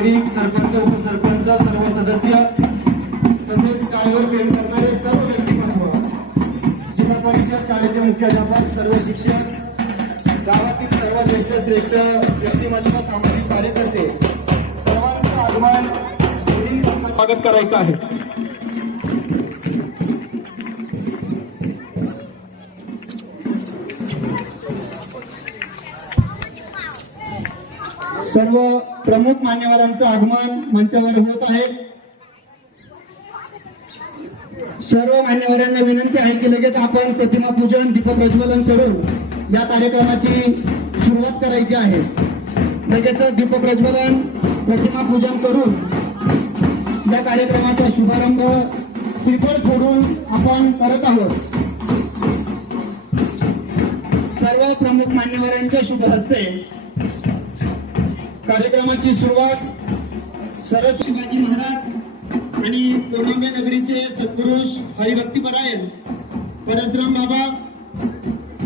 नागरिक, सरपंच, उपसरपंच, सर्व सदस्य तसेच शाळेवर प्रेम करणारे सर्व व्यक्तिमत्व, जिल्हा परिषद शाळेचे मुख्याध्यापक, सर्व शिक्षक, गावातील सर्व ज्येष्ठ श्रेष्ठ व्यक्तिमत्व, सामाजिक कार्यकर्ते सर्वांचं आगमन स्वागत करायचं आहे। सर्व प्रमुख मान्यवरांचं आगमन मंचावर होत आहे। सर्व मान्यवरांना विनंती आहे की लगेच आपण प्रतिमा पूजन, दीप प्रज्वलन करून या कार्यक्रमाची सुरुवात करायची आहे। लगेच दीप प्रज्वलन, प्रतिमा पूजन करून या कार्यक्रमाचा शुभारंभ श्रीफळ फोडून आपण करत आहोत। सर्व प्रमुख मान्यवरांच्या शुभ हस्ते कार्यक्रमाची सुरुवात सरस शिवाजी महाराज आणि कोळंबे नगरीचे सत्पुरुष हरिभक्तीपरायण परशुराम बाबा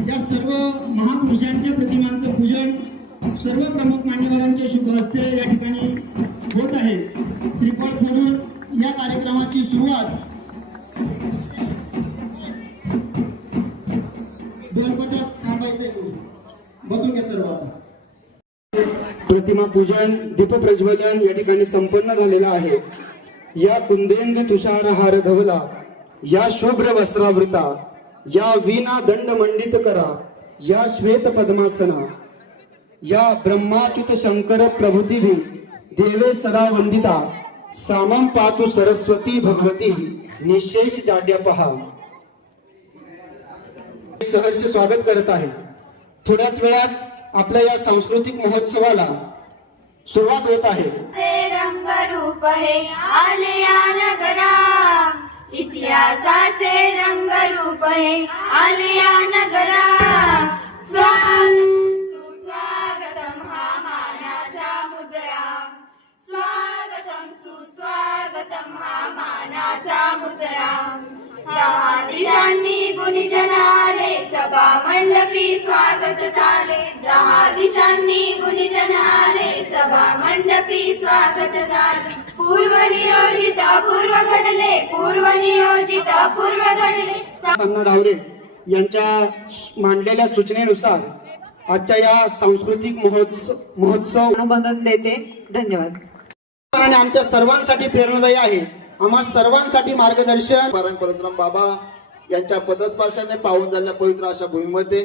या सर्व महापुरुषांच्या प्रतिमांचं पूजन सर्व प्रमुख मान्यवरांच्या शुभ हस्ते या ठिकाणी होत आहे। श्रीफळ फोडून या कार्यक्रमाची सुरुवात दोन पदक थांबायचे, बसून घ्या सर्व। आता प्रतिमा पूजन, दीप प्रज्वलन या ठिकाणी संपन्न झालेला आहे। या कुंदेंदू तुषार हार धवला, या शुभ्र वस्त्रावृता, या वीणा दंड मंडित करा, या श्वेत पद्मासना, या ब्रह्माच्युत शंकर प्रभुतीभी देवे सदा वंदिता, सामं पातु सरस्वती भगवती निशेष जाड्य पहा। सहर्ष स्वागत करत आहे। थोड्याच वेळात आपल्या या सांस्कृतिक महोत्सवाला सुरुवात होत आहे। रंग रूप हे आले या नगरा, इतिहासाचे रंग रूप हे आले या नगरा। सुस्वागतम हा मानाचा मुजरा, स्वागतम सुस्वागतम हा मानाचा मुजरा। दहा दिशांनी गुणीजन आले, सभा मंडपी स्वागत झाले। दहा दिशांनी गुणीजन आले, सभा मंडपी स्वागत झाले। पूर्व नियोजित पूर्व घडले, पूर्व नियोजित पूर्व घडले। अण्णा ढावरे यांच्या मांडलेल्या सूचनेनुसार आजच्या या सांस्कृतिक महोत्सव अनुमोदन देते। धन्यवाद। आणि आमच्या सर्वांसाठी प्रेरणादायी आहे। आम्हा सर्वांसाठी मार्गदर्शन परशुराम बाबा यांच्या पदस्पर्शाने पावन झालेल्या पवित्र अशा भूमीमध्ये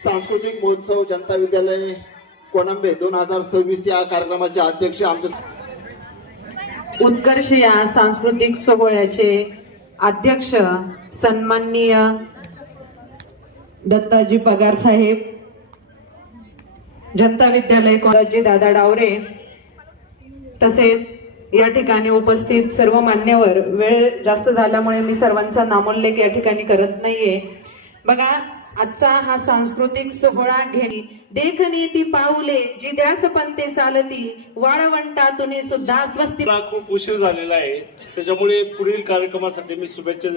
सांस्कृतिक महोत्सव जनता विद्यालय कोळंबे 2026 या कार्यक्रमाचे अध्यक्ष आमचे उत्कर्ष या सांस्कृतिक सोहळ्याचे अध्यक्ष सन्माननीय दत्ताजी पगार साहेब, जनता विद्यालय कोळंबे दादा डावरे, तसेच या ठिकाणी उपस्थित सर्व मान्यवर। वेळ जास्त झाल्यामुळे मी सर्वांचा नामोल्लेख या ठिकाणी करत नाहीये। बघा, आजचा हा सांस्कृतिक सोहळा घेणी देखणी ती पाऊले जी ध्यास पंते चालती, वाळवंटातून सुद्धा स्वस्ती। खूप उशीर झालेला आहे, त्याच्यामुळे पुढील कार्यक्रमासाठी मी शुभेच्छा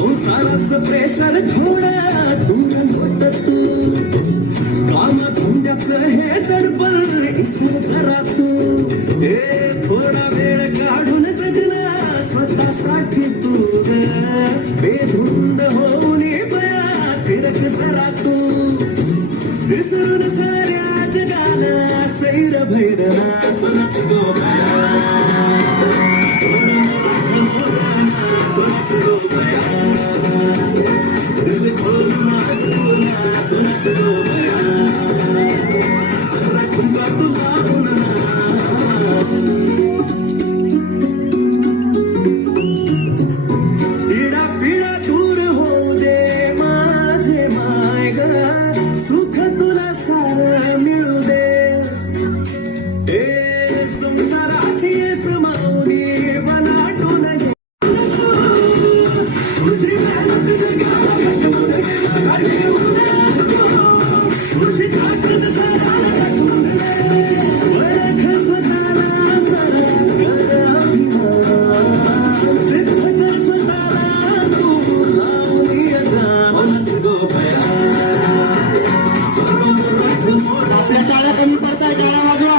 संसाराचं प्रेशर थोडं दूर होत तू काम धंद्याचं हे दडपण इसर जरा तू थोडा वेळ काढून जगना स्वतःसाठी तू बेधुंद होऊन बया फिरक जरा तू विसरून साऱ्या जगाला सैर भैरनाच नाच गो पिढा पिढा दूर होऊ दे माझे माय ग सुख तुला सारं मिळू दे संसाराची समावणी बनाटून घे तुझी मेहनत जगाला घटवून तुझी ताकद साराला घटवून ओळख स्वतःला कर अभिमान सिद्ध कर स्वतःला तू लावून जाऊनच गो बया आपल्या शाळा कमी पडताय टाळ्या वाजवा.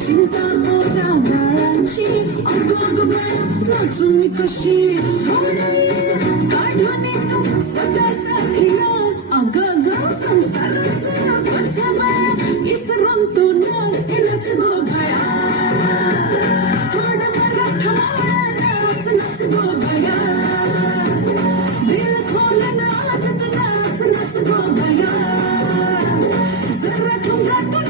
चिंता पोटा बाळांची कशी काढून तू स्वतःसाठी अगं ग संसाराचं इसरून तू नाच गो भया थोडं मराठा नाच गो भया दिल खोल नाच तू नाच गो भया जरा ठुमका तू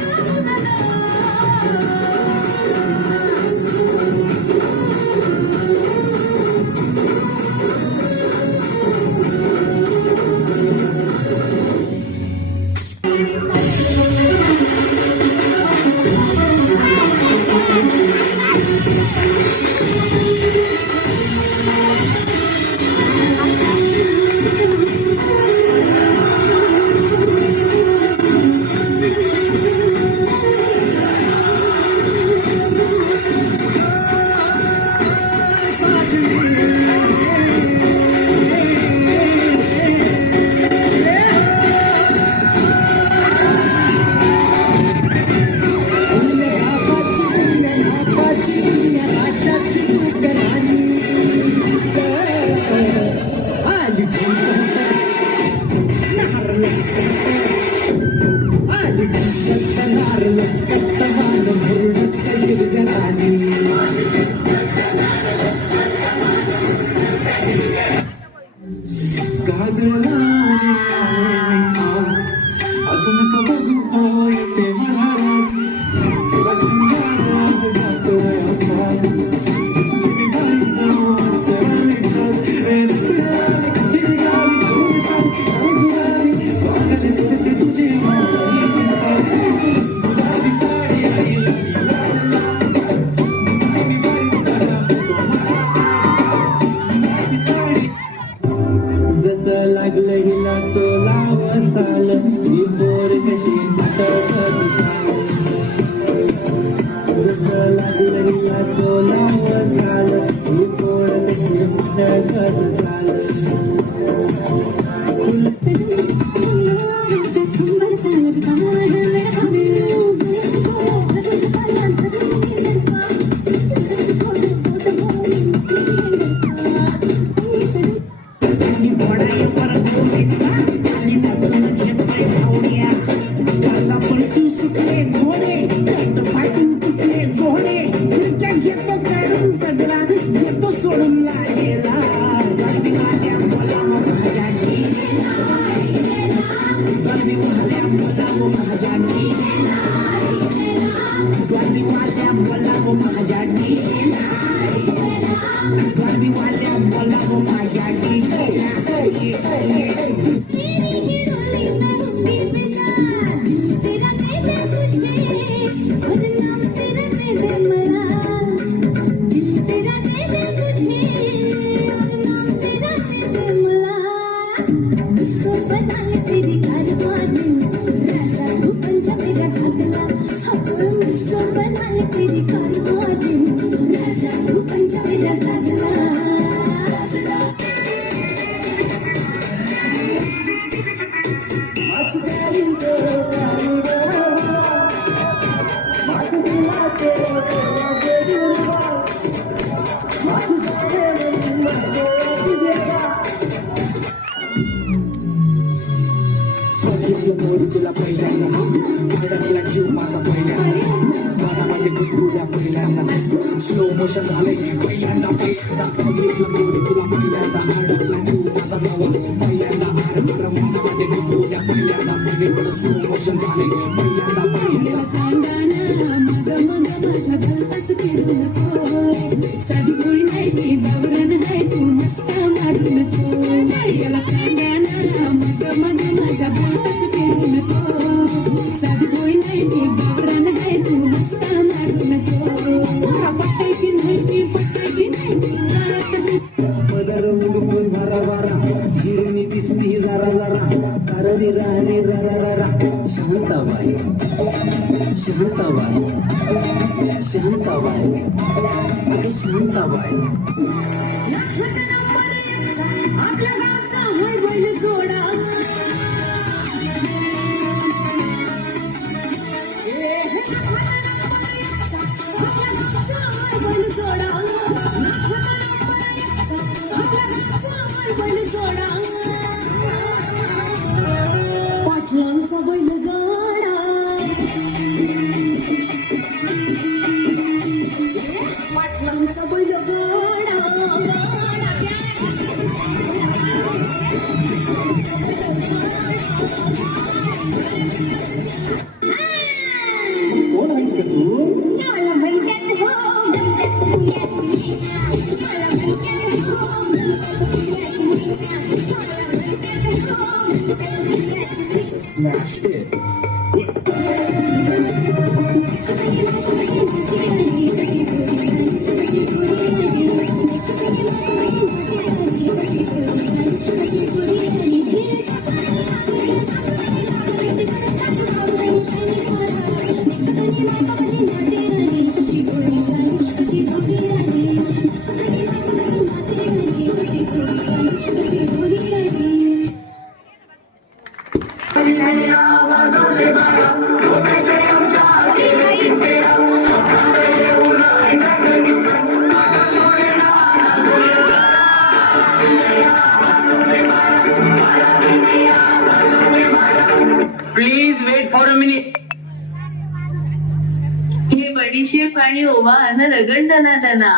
तुला पहिल्यांदा अडकला जीव माझा पहिल्यांदा मनामध्ये तुला पहिल्यांदा स्लो मोशन झाले पहिल्यांदा तुला पहिल्यांदा अडकला जीव माझा नवा पहिल्यांदा मनामध्ये तुला पहिल्यांदा सगळीकडे स्लो मोशन झाले पहिल्यांदा सांगा ना मग माझ्या गलताच फिरू नको साधी गोळी नाही ती बावरण नाही तू मस्ता मारू नको याला सांगा ना मग माझ्या गलताच फिरू नको साधी गोळी नाही ती बावरण आहे तू मस्ता मारू नको पटायची नाही ती पदर उडकून भरा भरा गिरणी दिसती जरा जरा अरे राणी ररा ररा शांताबाई शांताबाई शांताबाई अगं शांताबाई आपल्या गावचा हाय बैल जोडा पाटलांचा बैलगाडा पाटलांचा बैलगाडा कोण आहेस का तू मला म्हणतात हो गणपत पुण्याची मला म्हणतात हो गणपत पुण्याची Smashed it. Please wait for a minute. हे बडीशेप आणि ओवा अन रगडताना त्यांना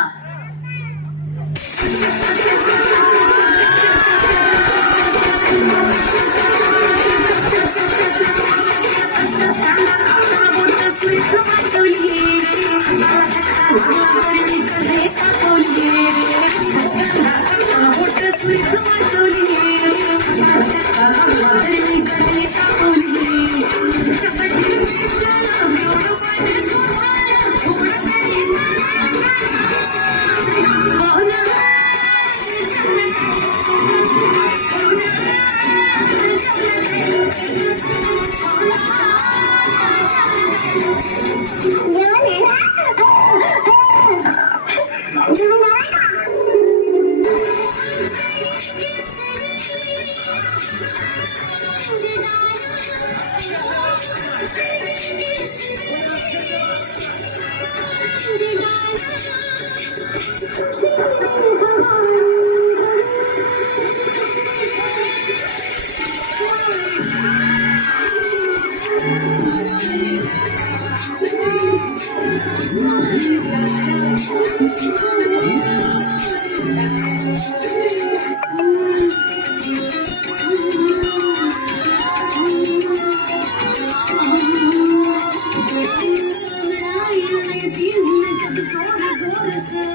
लेती हूँ मैं जब जोर जोर से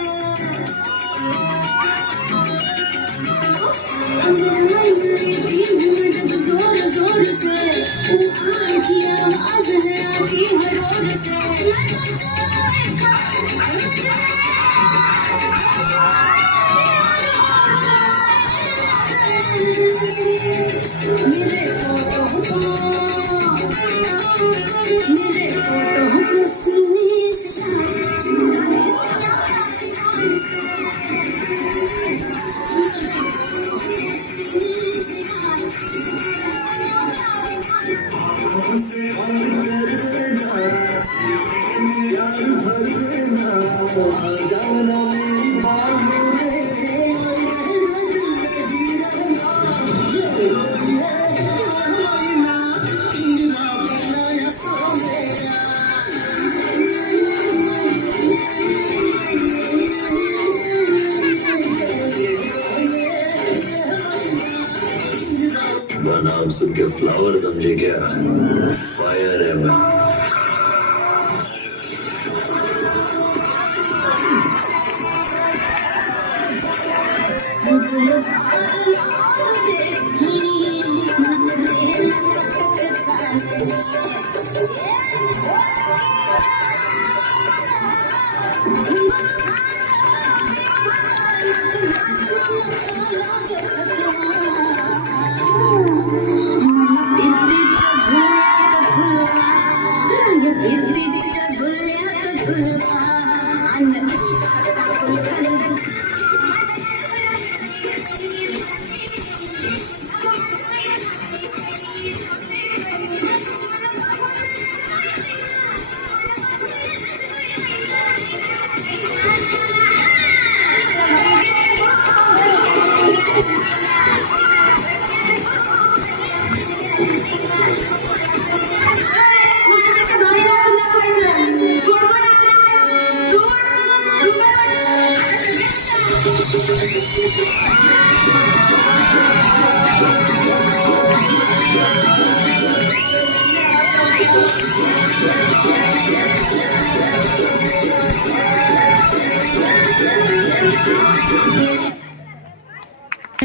अंगड़ाई लेती हूँ मैं जब जोर जोर से आज ये आवाज है आती है रोर से मेरे फोटो को सीने से नाम सुन के फ्लावर समझे क्या? फायर है मैं।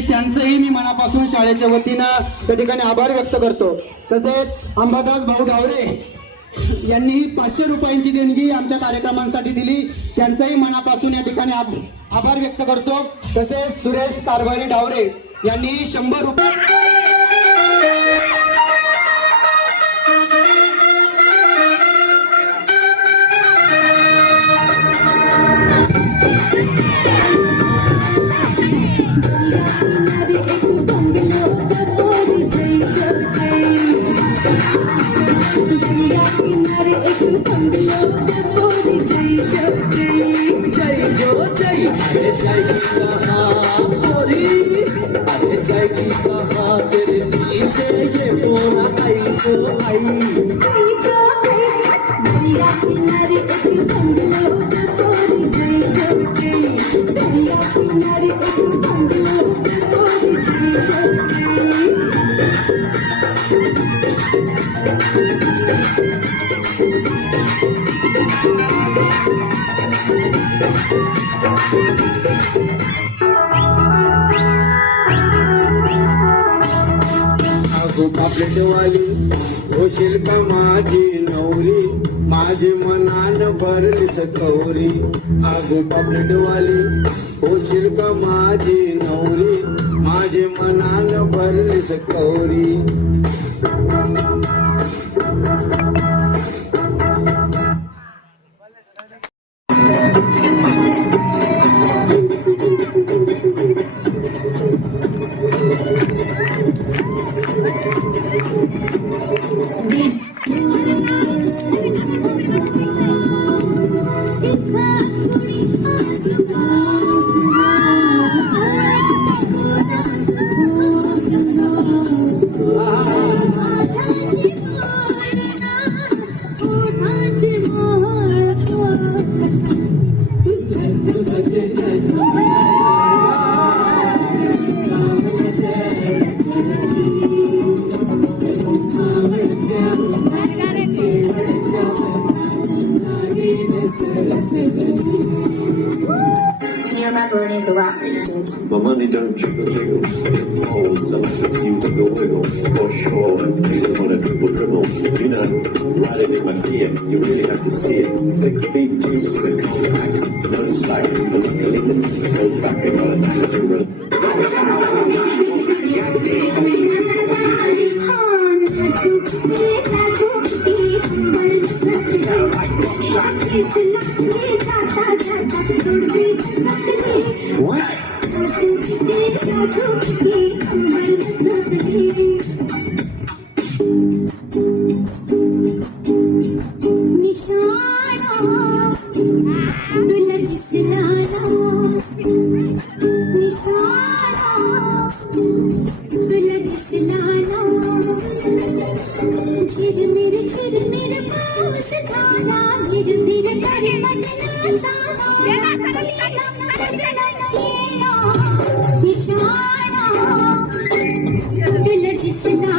त्यांचंही मी मनापासून शाळेच्या वतीनं त्या ठिकाणी आभार व्यक्त करतो. तसेच अंबादास भाऊ गावरे यांनी 500 रुपयांची देणगी आमच्या कार्यक्रमांसाठी दिली. त्यांचाही मनापासून या ठिकाणी आभार व्यक्त करतो. तसेच सुरेश कारभारी डावरे यांनी 100 रुपये पापलेटवाली होशील का माझी नवरी माझे मनान भरली सकवरी. आगो पापलेटवाली होशील का माझी नवरी माझे मनान भरली सकवरी. My money don't trickle jiggle, it holds up to you wiggle wiggle. For sure, you want a triple dribble. You know, riding in my TM, you really have to see it. 6 feet 2 with a compact, no slack. But luckily the system goes back and got a tackle. तुला दिसला तुला दिसला चिरमिर पाऊस झाला मिरमिर करे मदना निशाणा तुला दिसला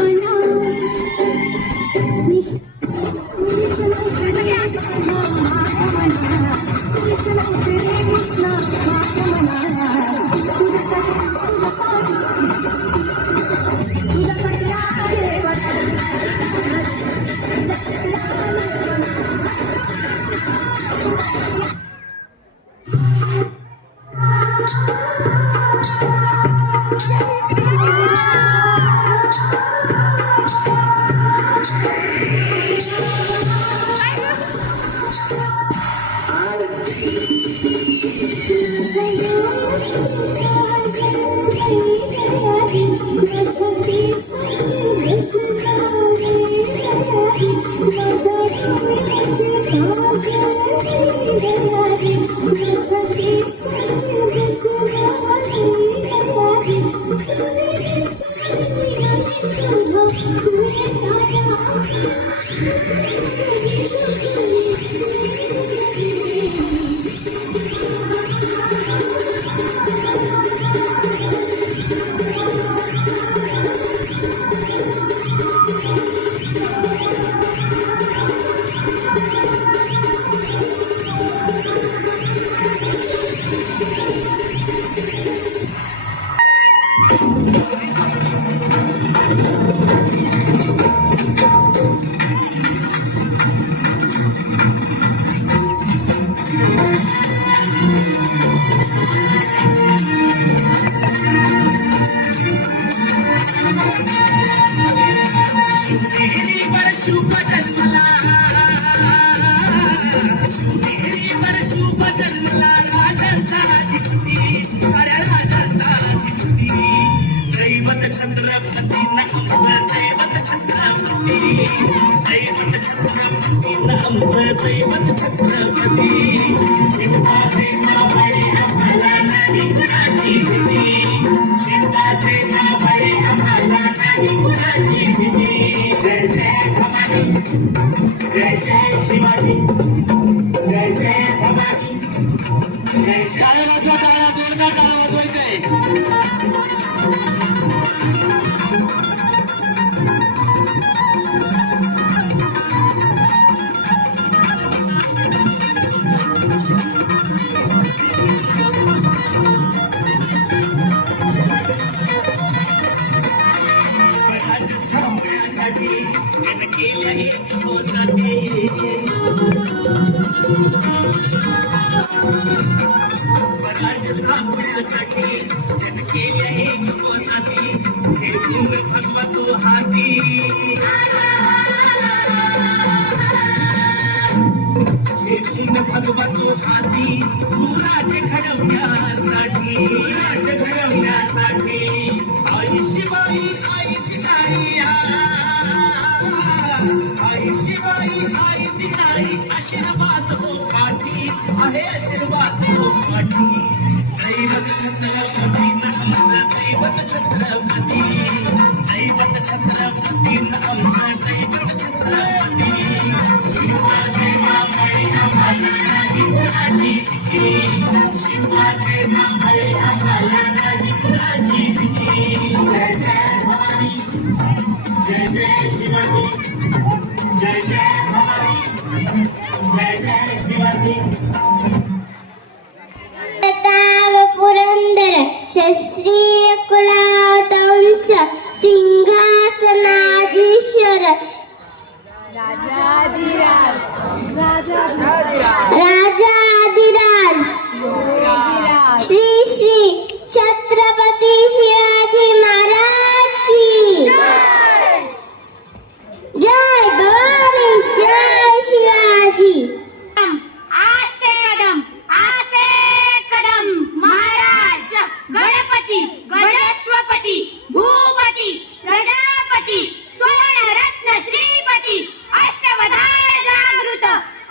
क्षत्रिय कुलावतंस सिंहासनाधीश्वर राजाधिराज श्री श्री छत्रपती शिवाजी महाराज की जय भवानी जय शिवाजी आस्ते कदम महाराज गणपती गणेश्वपती भूपती प्रजापती स्वर्ण श्रीपती अष्टवधान जागृत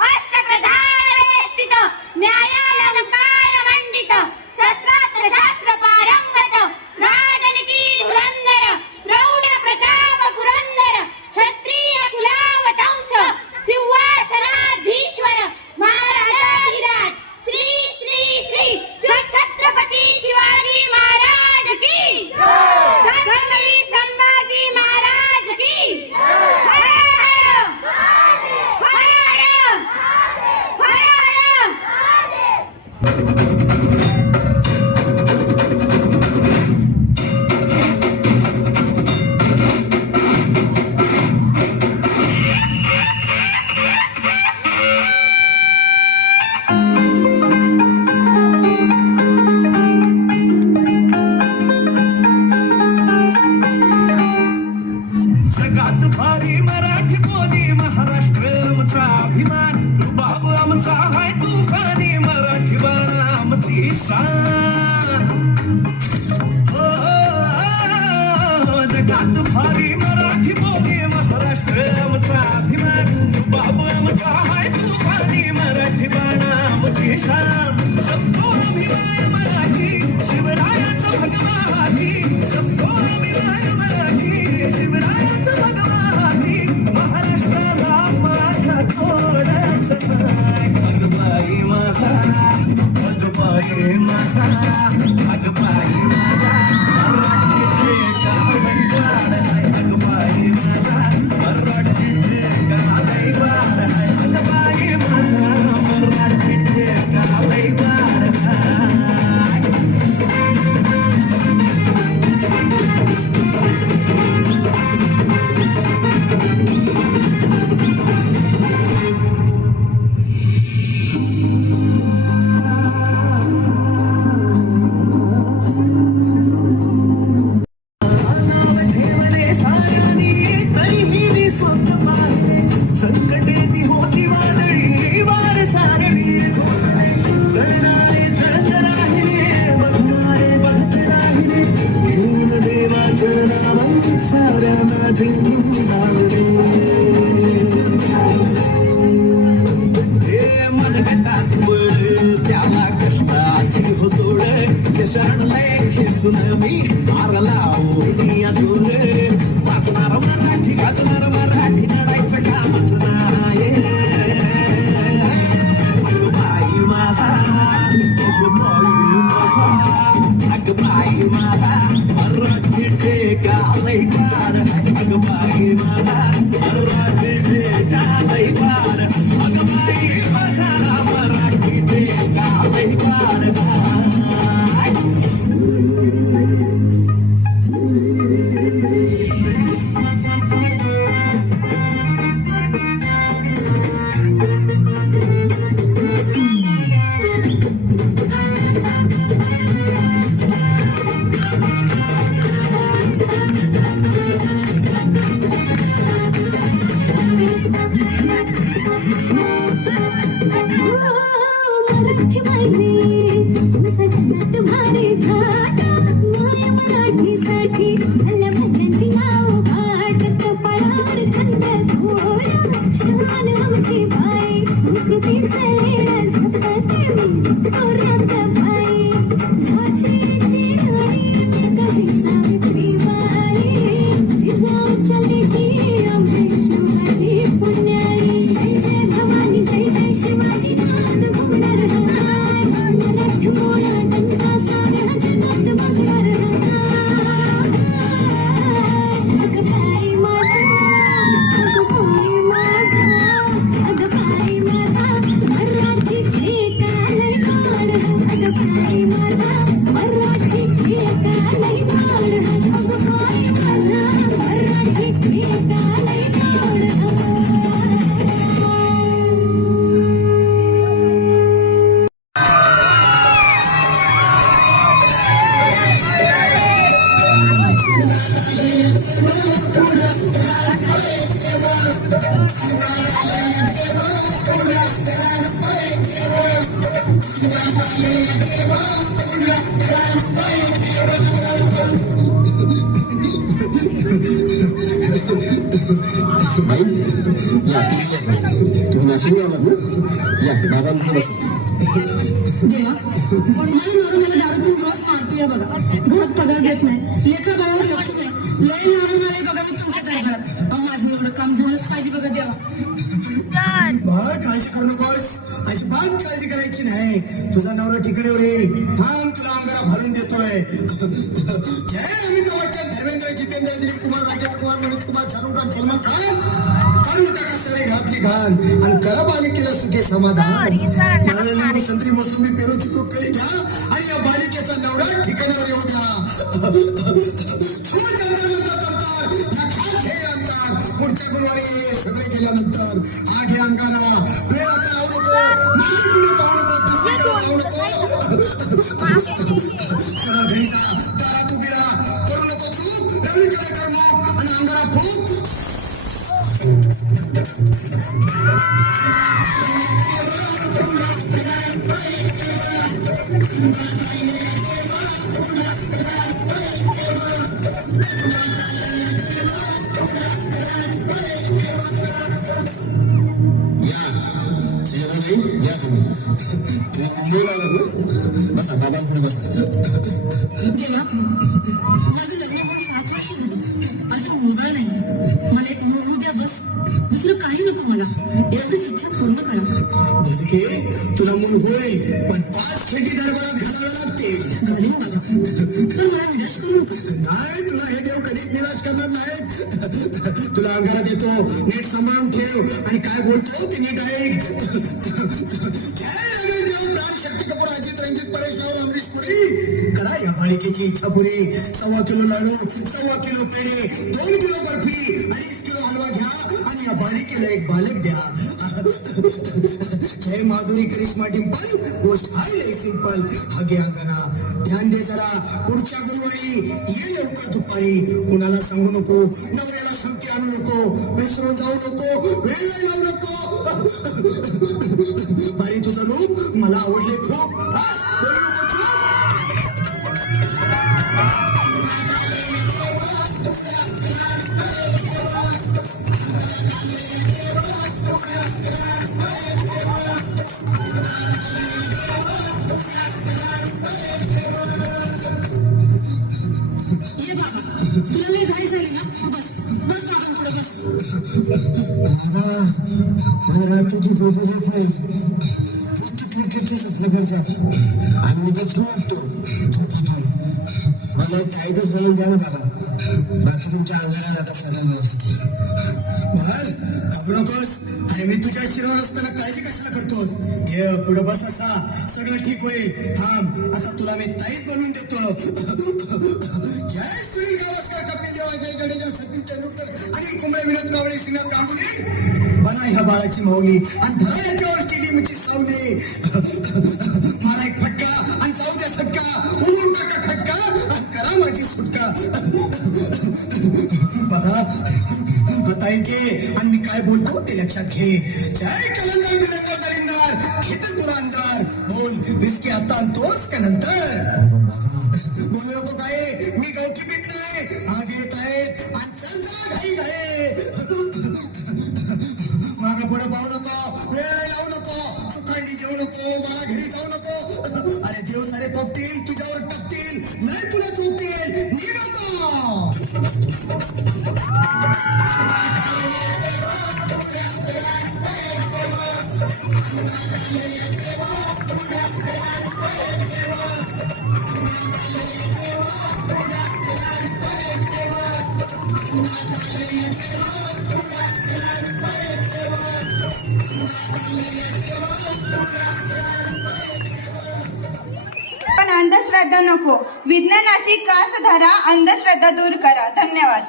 अष्टप्रधान वेष्टित न्यायालंकार मंडित शस्त्रास्त्र शास्त्र पारंगत राजनीती धुरंधर प्रौढ प्रताप पुरंदर क्षत्रिय कुलावतंस सिंहासनाधीश्वर महाराजाधिराज श्री श्री श्री छत्रपती शिवाजी महाराज की धर्मवीर संभाजी महाराज की हर हर हर जगात भारी मराठी बोली महाराष्ट्र आमचा अभिमान बाबू आमचा हाय तुफानी मराठी बाण आमची शान हो, जगात भारी मराठी बोली महाराष्ट्र आमचा अभिमान बाबू आमचा हाय तुफानी मराठी बाण आमची शान सबको अभिमान मराठी शिवरायाचा भगवानी सबको अभिमान मराठी शिवरायाचा भगवानी महाराष्ट्राला माझ्या थोडाच माय अगबाई माझा अगबाई माझा अगबाई माझा मराठी ठेका बैवाड अगबाई माझा मराठी ठेका बैवाड अगबाई माझा मराठी ठेका बैवाड संकटेती होती वादळी वार सारणी सोसले जळणारे जळत राहिले बघणारे बघत राहिले घेऊन देवाचं नाव साऱ्यांना जिंकून लावले हे मनगटात बळ त्याला कष्टाची होतोड यशाणलंय खेचून मी मारला ओढी अजून वाचणार मराठी गाजणार मराठी लढायचं कामच नाही अगबाई माझा अगबाई माझा मराठी ठेका लैवार अगबाई माझा मराठी ठेका लैवार अगबाई माझा मराठी ठेका लैवार मराठी मायने तुमचा जगात भारी थाटा माया मराठीसाठी भल्या भल्यांची नाव भाट कपाळावर चंद्र घोरा शान आमची बाई संस्कृतीचं लेणं जपते मी थोरात बाई झाशीची राणी कधी सावित्रीबाई जिजाऊच्या लेकी आम्ही शिवाजी पुण्याई जय जय भवानी जय जय शिवाजी नाद घुमणार हाय मराठी मोळा टंका साऱ्या जगात बसणार हाय अगबाई माझा अगबाई माझा अगबाई माझा तुम्ही नाशिकला आलात ना? या बाबांकडे बसा. देवा माझ्या नवरा मला दारू पिऊन रोज मारतोय बघा. घरात पगार देत नाही, लेकरं बाळावर लक्ष नाही. लय लांबून आले बघा मी तुमच्या दरबारात. माझं एवढं काम झालंच पाहिजे बघा देवा. बाळ काळजी करू नकोस, अजिबात काळजी करायची नाही. तुझा नवरा ठिकाणीवर येईल. थांब, तुला अंगारा भरून देतोय. जय अमिताभ बच्चन, धर्मेंद्र, जितेंद्र, दिलीप कुमार, राजेंद्र कुमार, मनोज कुमार, शाहरुख खान, सलमान खान, काढून टाका सगळे घातली घाण आणि करा बालिकेला सुखे समाधान. लिंबू, संत्री, मोसंबी, पेरू, चिकू, केळी घ्या आणि या बालिकेचा नवरा ठिकाणावर येऊ द्या. पुढच्या गुरुवारी सगळे गेल्यानंतर हा घे अंगारा. वेळ आता आवडतो, मागे पुढे पाहू नको, दुसरीकडे जाऊ नको. सरळ घरी जा, दारात उभी राहा, करू नको चूक. रविकडे कर मग आणि अंगारा फूक. बसा, बाबांकडे बसा. देवा माझं लग्न होऊन 7 वर्ष झाली, अजून मुलगा नाही. मला एक मूल होऊ द्या बस. दुसरं काही नको मला. एवढीच इच्छा पूर्ण करा. धनके, तुला मूल होईल, पण 5 खेटी दरबारात घालावे लागतील. घालेन बाबा, पण मला निराश करू नका. नाही, तुला हे देव कधीच निराश करणार नाहीत. तुला अंगारा देतो, नीट सांभाळून ठेव आणि काय बोलतो ते नीट ऐक. जय रमेश देव, प्राण, शक्ती कपूर, अजित, रंजित, परेश राव, अमरीश पुरी, करा या बालिकेची इच्छा पुरी. 1.25 किलो लाडू, 1.25 किलो पेढे, 2 किलो बर्फी, 2.5 किलो हलवा घ्या आणि या बालिकेला एक बालक द्या. जय माधुरी, करिश्मा, डिंपल, गोष्ट आहे लय सिंपल. हागे अंगणा, ध्यान दे जरा. पुढच्या गुरुवारी ये लवकर दुपारी. कुणाला सांगू नको, नवऱ्याला संगती आणू नको, विसरून जाऊ नको, वेळ लावू नको. बारी तुझं रूप मला आवडले खूप. बस, बोलू नको खूप. ये बाबा, तुला लय घाई झाली ना? बस बस बाबांकडे बस. बाबा, रात्रीची झोपच येत नाही. क्रिकेटचे स्वप्न करतात आणि उद्याच उठतो, झोपतो. मला एक काहीतच बोलून द्या ना बाबा. बाकी तुमच्या अंगारात आता सगळं व्यवस्थित. घाबरू नकोस. अरे मी तुझ्या शिरावर असताना काळजी कशाला करतोस? ये पुढं बस, असा सगळं ठीक होईल. थांब, असा तुला मी ताईत बनवून देतो. जय सुनील गावस्कर, कपिल देव, जय जडेजा, सतीश तेंडुलकर आणि कुंबळे, विनोद कावळे, श्रीनाथ गांगुली, बना ह्या बाळाची माऊली आणि धरा याच्यावर चिलीमची सावली. मारा एक फटका आणि जाऊ द्या सटका. उडून टाका खटका आणि करा माझी सुटका. बघा आता इथे आणि मी काय बोलतो ते लक्षात घे. जय कलंदर, बिलंदर, दलिंदर, घेतल तुला अंधार. बोल, विस्की आता आणतोस का नंतर? बोलू नको काय, मी गवठी पीठ नाही. हा घेत आहेत आणि चल जा घाई घाई. मागे पुढे पाहू नको, वेळ लावू नको, सुखांडी जेवू नको, मला घरी जाऊ नको. अरे देव सारे पोपतील, तुझ्यावर टपतील, नाही तुला चुकतील. निघतो. पण अंधश्रद्धा नको. विज्ञानाची कास धरा, अंधश्रद्धा दूर करा. धन्यवाद.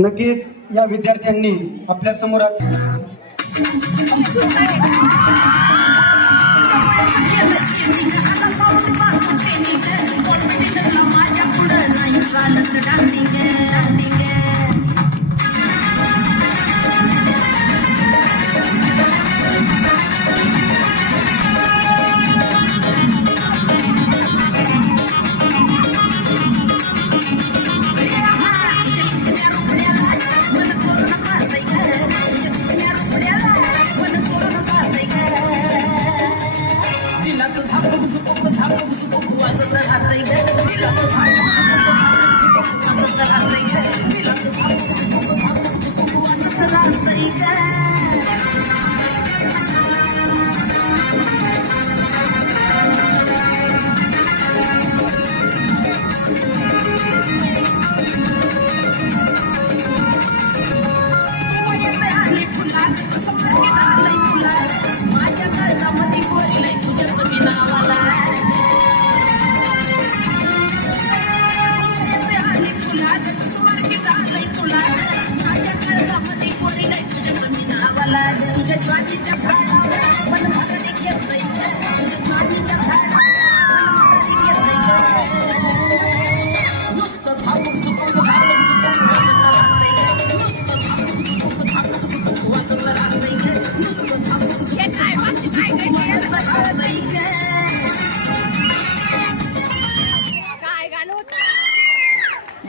नक्कीच या विद्यार्थ्यांनी आपल्या समोर माझ्या पुढं नाही चालत.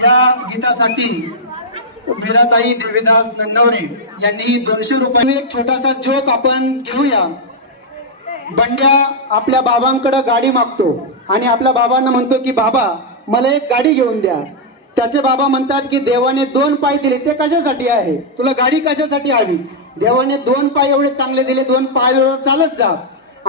या गीतासाठी मीराताई देवीदास नन्नवरे यांनी 200 रुपये एक छोटासा जोक आपण घेऊया. बंड्या आपल्या बाबांकडे गाडी मागतो आणि आपल्या बाबांना म्हणतो की बाबा मला एक गाडी घेऊन द्या. त्याचे बाबा म्हणतात की देवाने 2 पाय दिले ते कशासाठी आहे, तुला गाडी कशासाठी हवी. देवाने 2 पाय एवढे चांगले दिले, 2 पाय चालत जा.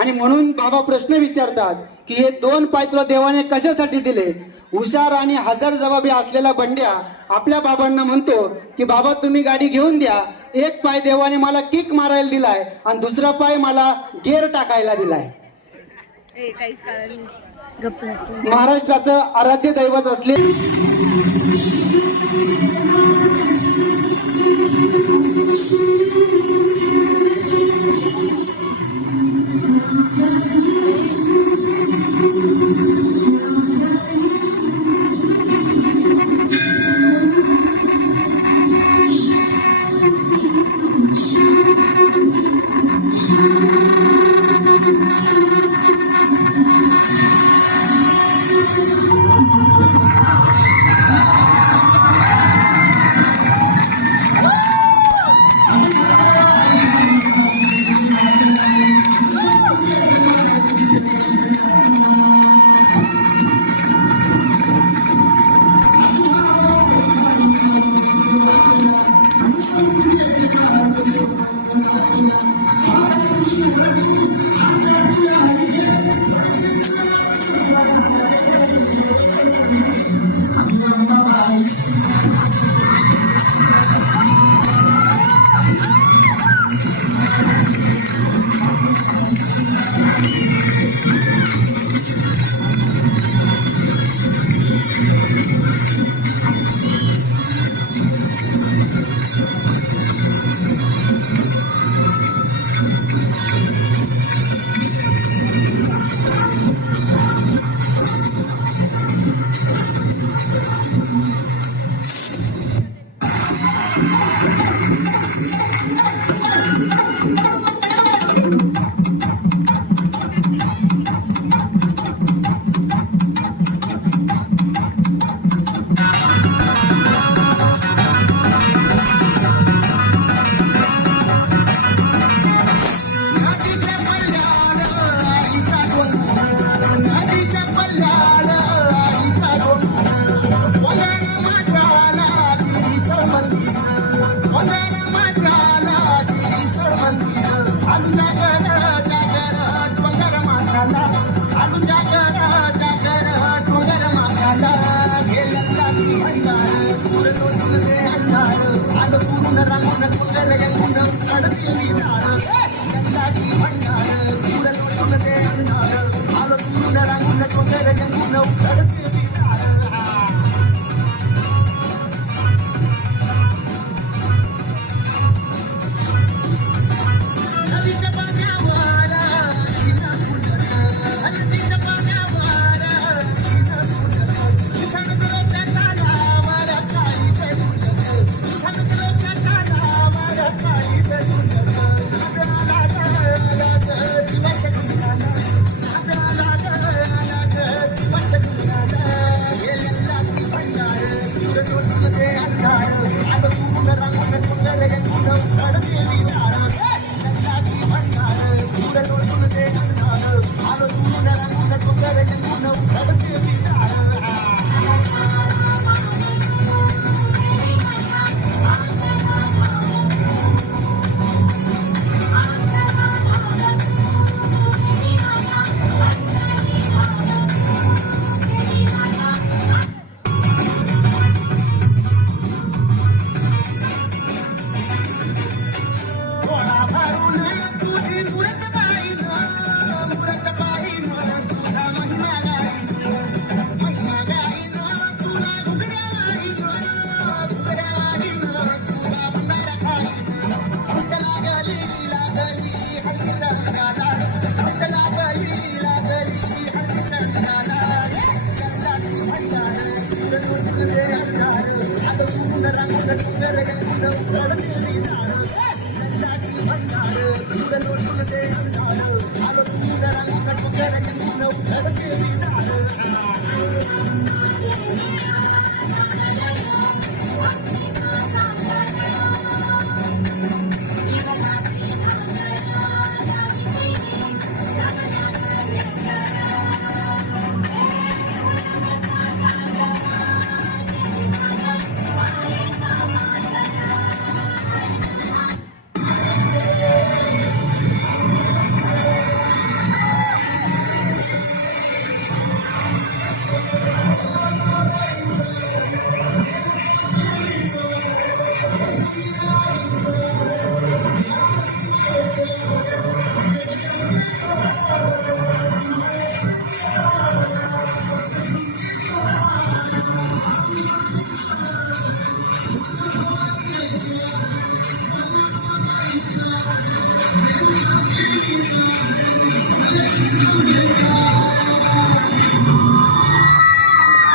आणि म्हणून बाबा प्रश्न विचारतात की हे 2 पाय तुला देवाने कशासाठी दिले. हुशार आणि हजर जबाबी असलेला बंड्या आपल्या बाबांना म्हणतो की बाबा तुम्ही गाडी घेऊन द्या. 1 पाय देवाने मला किक मारायला दिलाय आणि 2रा पाय मला गेअर टाकायला दिलाय. महाराष्ट्राचं आराध्य दैवत असले Hallelujah.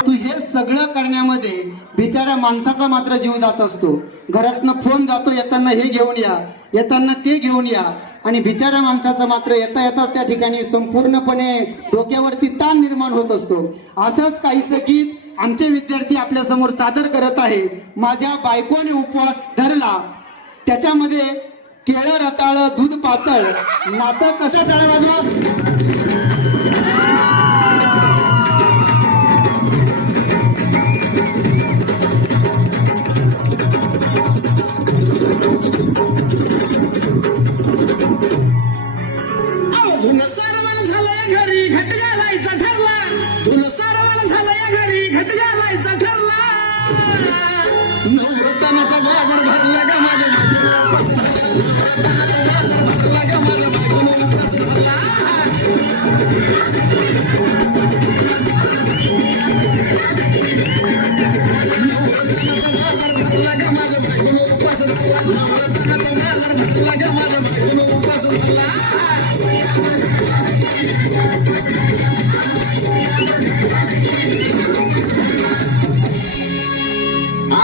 तू हे सगळं करण्यामध्ये बिचाऱ्या माणसाचा मात्र जीव जात असतो. घरातनं फोन जातो, येताना हे घेऊन या, येताना ते घेऊन या, आणि बिचाऱ्या माणसाचं मात्र येता येताच त्या ठिकाणी संपूर्णपणे डोक्यावरती ताण निर्माण होत असतो. असंच काहीसं गीत आमचे विद्यार्थी आपल्या समोर सादर करत आहे. माझ्या बायकोने उपवास धरला, त्याच्यामध्ये केळं रताळ दूध पातळ, नातं कसं टाळ वाजवा.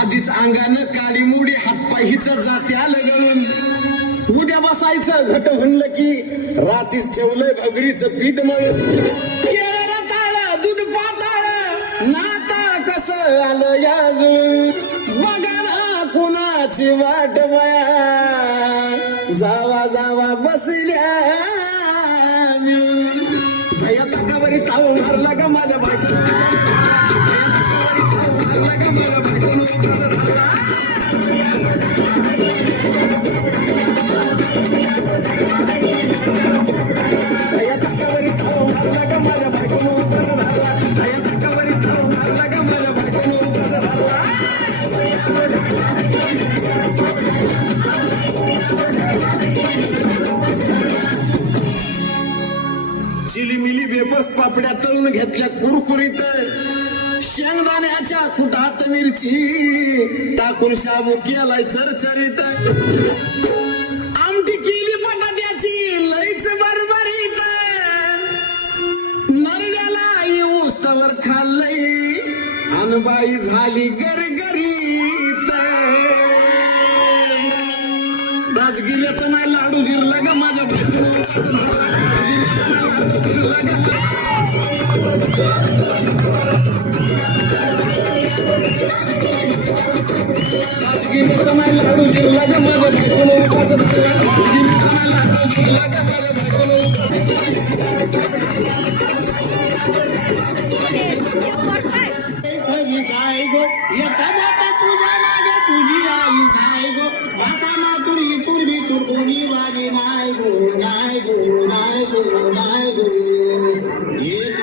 आधीच अंगानं काळी मुडी हातपायीच जात्या लगळून, उद्या बसायचं घट म्हणलं की रातीच ठेवलंय भगरीचं पीठ म्हणून. केळं रताळ दूध पाताळ, नाता कसं आलं याजून, बघा ना कुणाची वाट बया, जावा जावा बसल्या मी. भैया ताकावरी ताव मारला का माझ्या बायको, चिलीमिली वेपर्स पापड्या तळून घेतल्या कुरकुरीत, शेंगदाण्याच्या कुटात मिरची टाकून शाबू केलाय चरचरीत, आमटी केली बटाट्याची लईच बरबरीत, नरड्याला येऊस तवर खाल्लंय अनबाई झाली गरगरीत. राजगिऱ्याचं नाही लाडू जिरलं ग माझ्या राजगिरीचं नाही लाडू जिरला ग माझ्या बायकोला उपास झाला, राजगिरीचं नाही लाडू जिरला ग माझ्या बायकोला उपास झाला. गो येता जाता तुझ्या मागे तुझी आई साय गो, माता मातुरी तुरबी तुरबुनी वागे नाय गो नाय गो नाय गो नाय गो. एक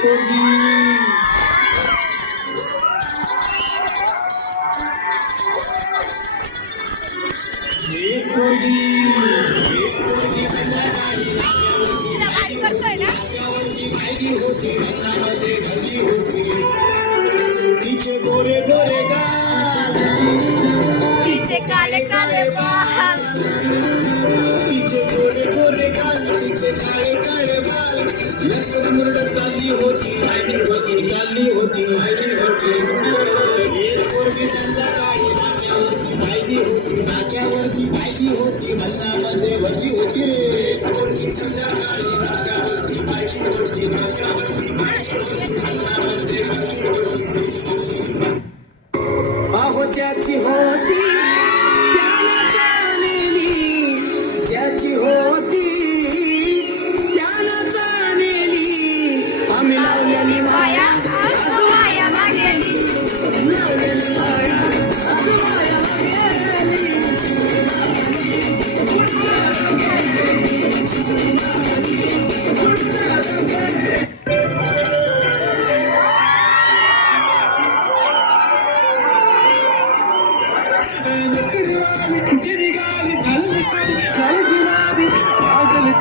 पोरगी संध्याकाळी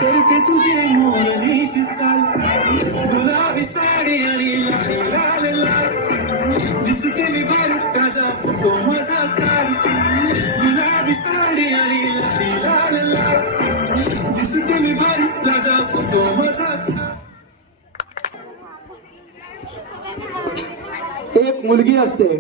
करते तुझे मोरनीशी चाल गुलाबी साडी आणि लाल लाल दिसते मी भारी ताजा फोटो माझा काढ गुलाबी साडी आणि लाल लाल दिसते मी भारी ताजा फोटो माझा एक मुलगी असते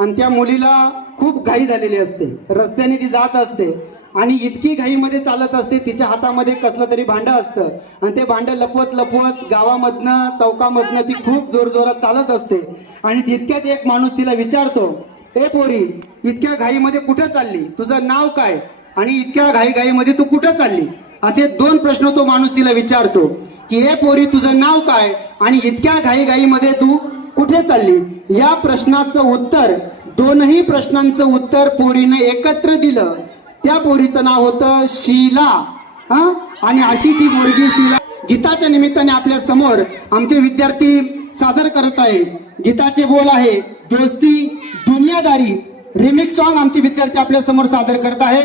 आणि त्या मुलीला खूप घाई झालेली असते. रस्त्याने ती जात असते आणि इतकी घाईमध्ये चालत असते, तिच्या हातामध्ये कसलं तरी भांडं असतं आणि ते भांडं लपवत लपवत गावामधनं चौकामधनं ती खूप जोरजोरात चालत असते. आणि तितक्यात एक माणूस तिला विचारतो, ए पोरी, इतक्या घाईमध्ये कुठं चालली, तुझं नाव काय आणि इतक्या घाईमध्ये तू कुठं चालली, असे 2 प्रश्न तो माणूस तिला विचारतो की ए पोरी, तुझं नाव काय आणि इतक्या घाईमध्ये तू कुठे चालली. या प्रश्नाचं उत्तर, दोनही प्रश्नांचं उत्तर पोरीनं एकत्र दिलं. त्या पोरीचं नाव होतं शीला. आणि अशी ती मुलगी शीला गीताच्या निमित्ताने आपल्या समोर आमचे विद्यार्थी सादर करत आहे. गीताचे बोल आहे दोस्ती दुनियादारी. रिमिक्स सॉन्ग आमचे विद्यार्थी आपल्या समोर सादर करत आहे.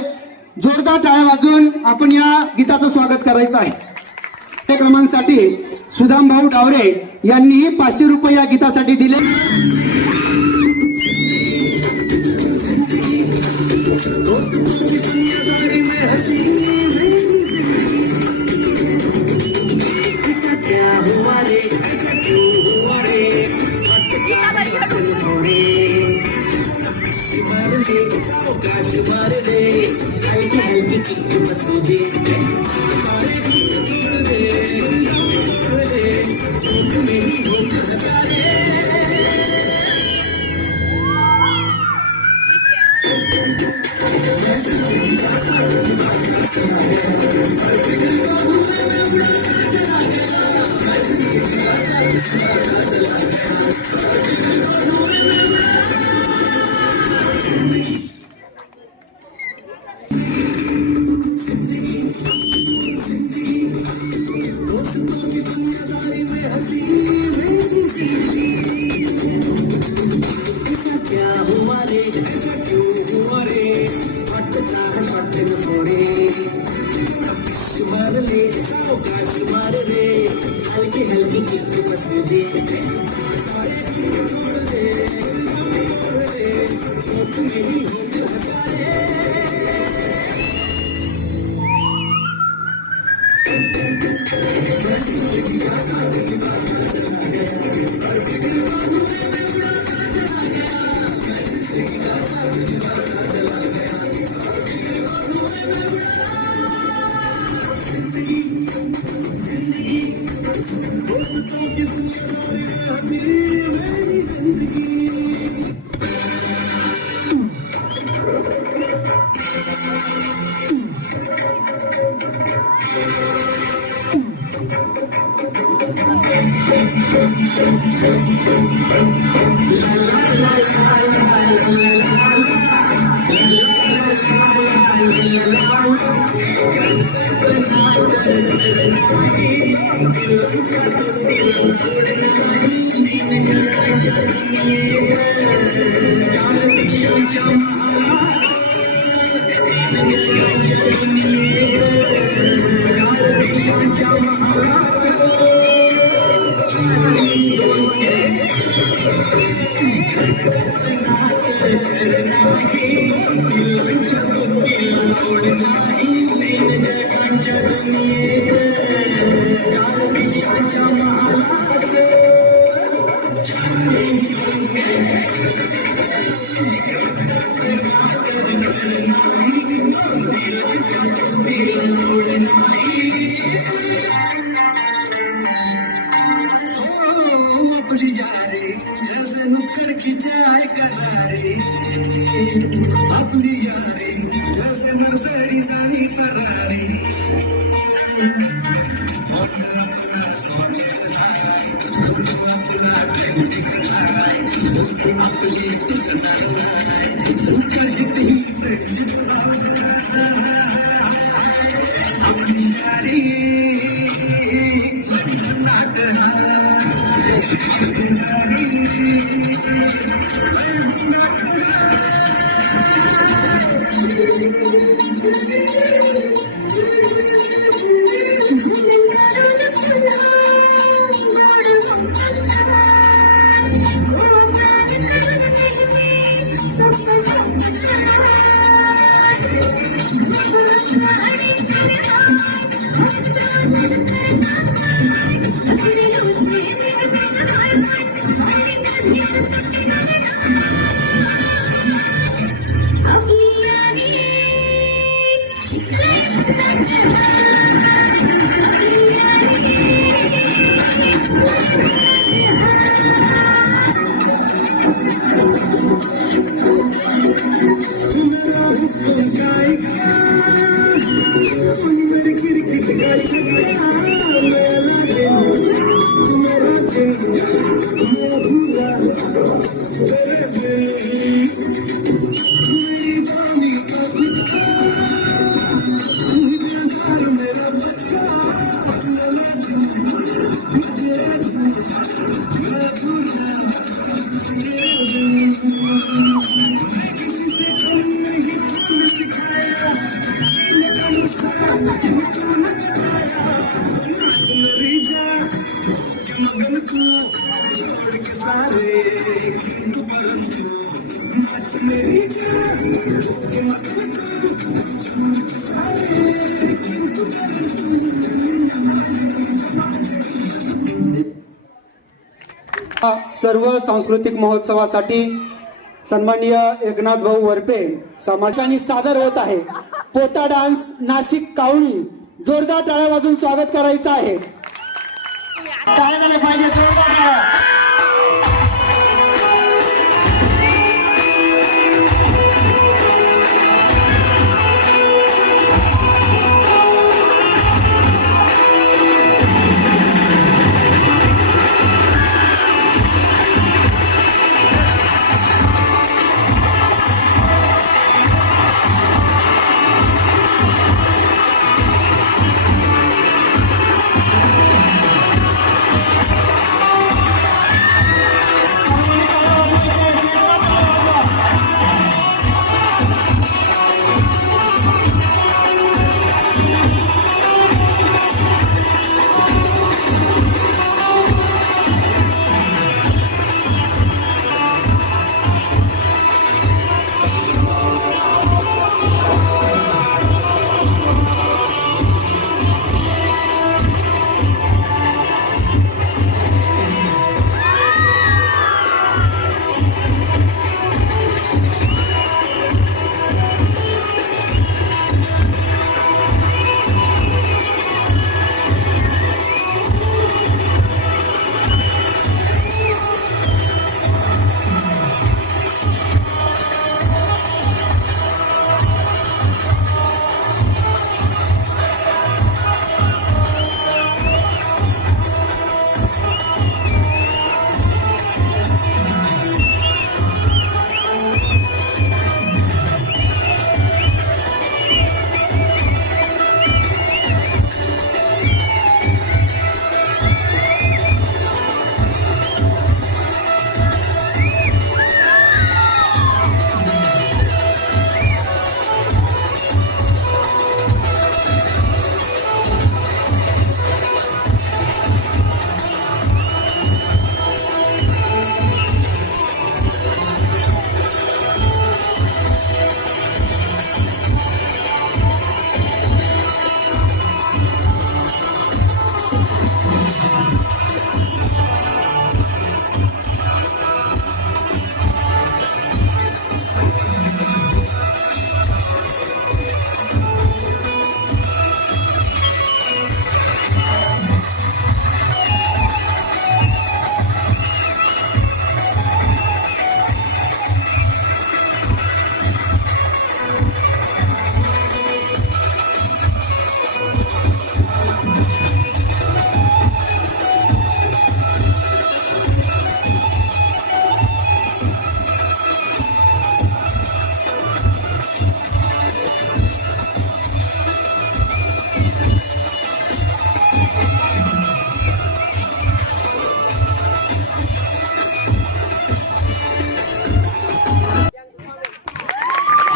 जोरदार टाळ्या वाजवून आपण या गीताचं स्वागत करायचं आहे. कार्यक्रमांसाठी सुदाम भाऊ डावरे यांनीही 500 रुपये या गीतासाठी दिले. सर्व सांस्कृतिक महोत्सवासाठी सन्माननीय एकनाथ भाऊ वरपे समाजाने सादर होत आहे पोता डान्स नाशिक कावळी. जोरदार टाळ्या वाजून स्वागत करायचं आहे. टाळ्या झाल्या पाहिजे, जोरदार टाळ्या.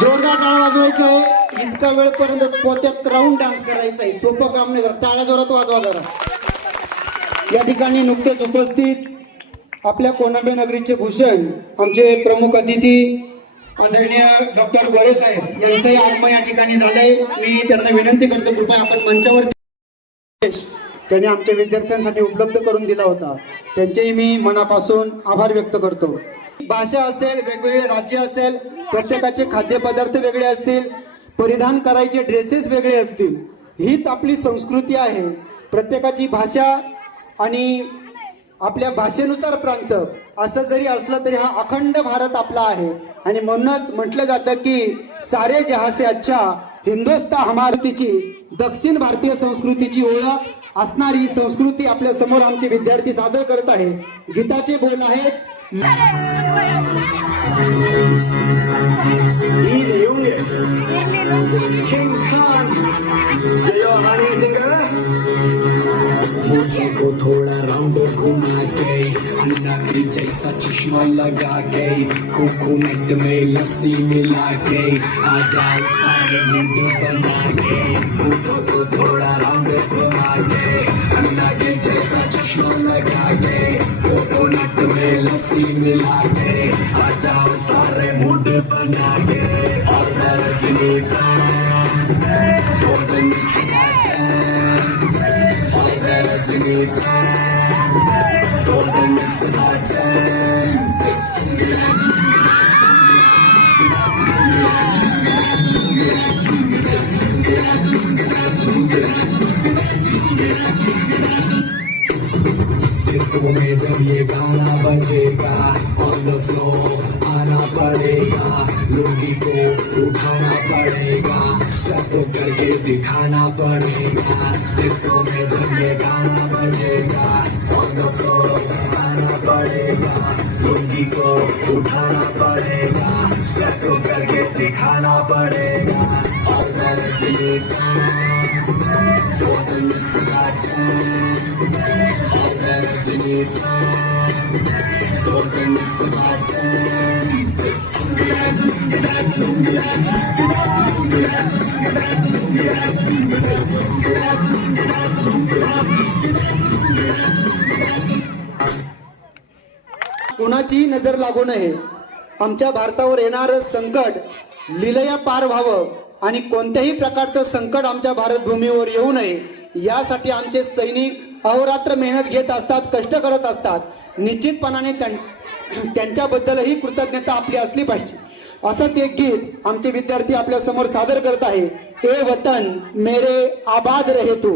जोरदार टाळ्या वाजवायचं आहे. इतका वेळपर्यंत पोत्यात राऊंड डान्स करायचा आहे. सोपं काम नाही. टाळ्या जोरात वाजवा जरा. या ठिकाणी नुकतेच उपस्थित आपल्या कोनांबे नगरीचे भूषण आमचे प्रमुख अतिथी आदरणीय डॉक्टर गोरे साहेब यांचंही आगमन या ठिकाणी झालंय. मी त्यांना विनंती करतो कृपया आपण मंचावरती त्यांनी आमच्या विद्यार्थ्यांसाठी उपलब्ध करून दिला होता. त्यांचेही मी मनापासून आभार व्यक्त करतो. भाषा असेल, वेगवेगळे राज्य असेल, प्रत्येकाचे खाद्यपदार्थ वेगळे असतील, परिधान करायचे ड्रेसेस वेगळे असतील, हीच आपली संस्कृती आहे. प्रत्येकाची भाषा आणि आपल्या भाषेनुसार प्रांत असं जरी असलं तरी हा अखंड भारत आपला आहे. आणि म्हणूनच म्हटलं जातं की सारे जहां से अच्छा हिंदुस्तान हमारीची दक्षिण भारतीय संस्कृतीची ओळख असणारी संस्कृती आपल्या समोर आमचे विद्यार्थी सादर करत आहे. गीताचे बोल आहेत. मुझको थोड़ा राउंड घुमा के अन्ना की जैसा चश्मा लगा के कोकोनट में लस्सी मिला के आ जाओ सारे मुंडे बना के मुझको थोड़ा राउंड घुमा के अन्ना की जैसा चश्मा लगा के कोकोनट में लस्सी मिला के आ जाओ सारे मुंडे बना के और रजनी में जब ये गाना बजेगा ऑन द फ्लोर आना पड़ेगा, लुंगी को उठाना पड़ेगा, सब करके दिखाना पड़ेगा. डिस्को में जब ये गाना बजेगा ऑन द फ्लोर आना पड़ेगा, लुंगी को उठाना पड़ेगा, सब करके दिखाना पड़ेगा. और मैं रजनी कोणाची नजर लागू नये. आमच्या भारतावर येणारं संकट लीलया पार व्हावं आणि कोणत्याही प्रकारचं संकट आमच्या भारतभूमीवर येऊ नये यासाठी आमचे सैनिक अहोरात्र मेहनत घेत असतात, कष्ट करत असतात. निश्चितपणाने त्यांच्याबद्दलही कृतज्ञता आपली असली पाहिजे. असंच एक गीत आमचे विद्यार्थी आपल्या समोर सादर करत आहे. ए वतन मेरे आबाद रहे तू.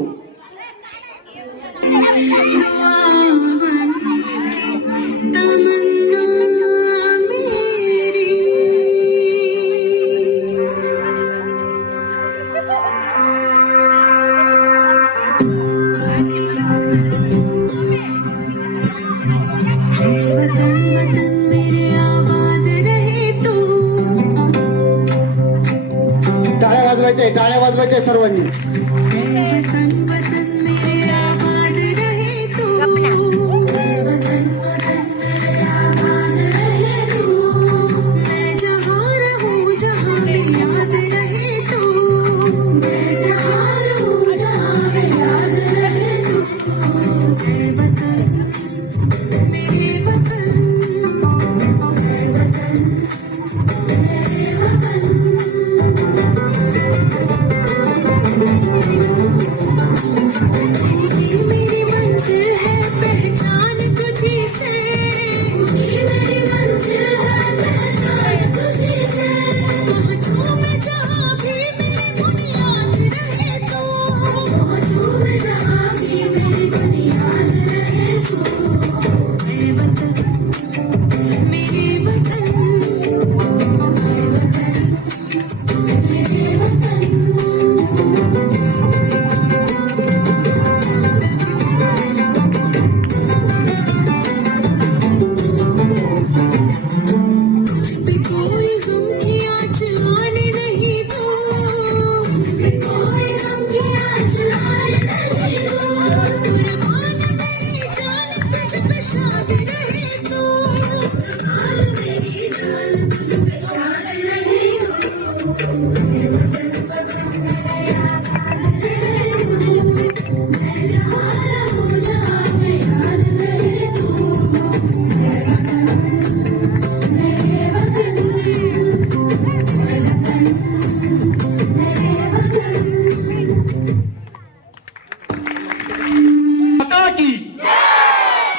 टाळ्या वाजवायच्या सर्वांनी.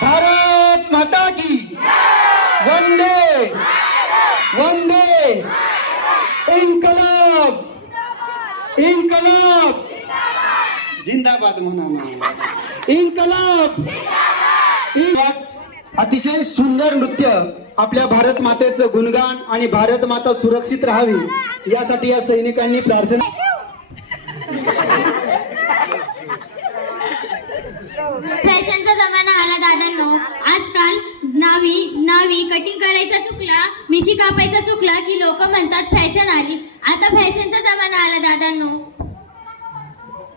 भारत माता की वंदे वंदे. इन्कलाब इन्कलाब जिंदाबाद म्हणा. इन्कलाब. अतिशय सुंदर नृत्य आपल्या भारत मातेचं गुणगान आणि भारत माता सुरक्षित राहावी यासाठी या सैनिकांनी प्रार्थना फॅशनचा जमाना आला दादांनो. आजकाल नावी कटिंग करायचा चुकला, मिशी कापायचा चुकला की लोक म्हणतात फॅशन आली. आता फॅशनचा जमाना आला दादांनो.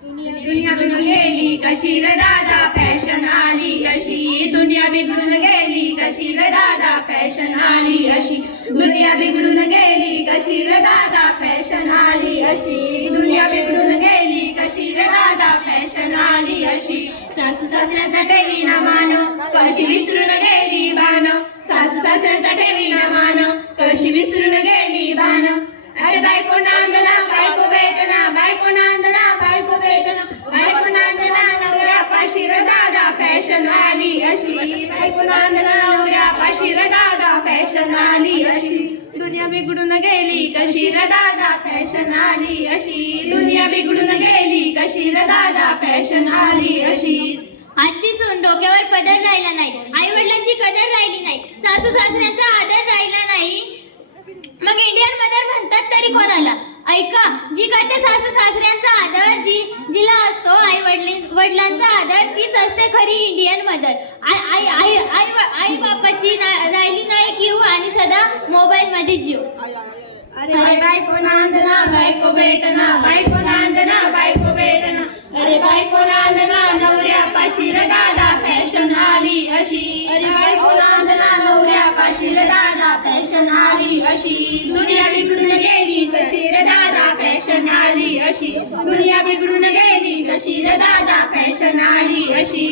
दुनिया बिघडून गेली कशी रे दादा फॅशन आली अशी. दुनिया बिघडून गेली कशी रे दादा फॅशन आली अशी. दुनिया बिघडून गेली कशी रे दादा फॅशन आली अशी. दुनिया बिघडून गेली कशी रे दादा फॅशन आली अशी. सासू सासऱ्याचा ठेवी ना मान कशी विसरून गेली बाण. सासू सासऱ्याचा ठेवी ना मान कशी विसरून गेली बाण. अरे बायको नांदना बायको भेटना बायको नांदना बायको भेटना बायको नांदना नवऱ्या पाशी रे दादा फॅशन आली अशी. बायको नांदना नवऱ्या पाशी रे दादा फॅशन आली अशी. दुनिया बिघडून गेली कशी रे दादा फॅशन आली अशी. दुनिया बिघडून गेली कशी रे दादा फॅशन आली अशी. आजची सून डोक्यावर पदर राहिला नाही, आई वडिलांची कदर राहिली नाही, सासू सासऱ्यांचा आदर राहिला नाही. मग इंडियन मदर म्हणतात तरी कोणाला? ऐका, जी करते सासू सासऱ्यांचा आदर, जिला असतो आई वडिलांचा आदर, तीच असते खरी इंडियन मदर. आई बापाची राहिली नाही किव आणि सदा मोबाईल मध्ये जीव. अरे बायको नांदना बायको भेटना बायको नांदना बायको भेटना. अरे बायको नांदना नवऱ्या पाशी रे दादा फॅशन आली अशी. अरे बायको नांदना नवऱ्या पाशी रे दादा फॅशन आली अशी. दुनिया बिघडून गेली कशी रे दादा फॅशन आली अशी. दुनिया बिघडून गेली कशी रे दादा फॅशन आली अशी.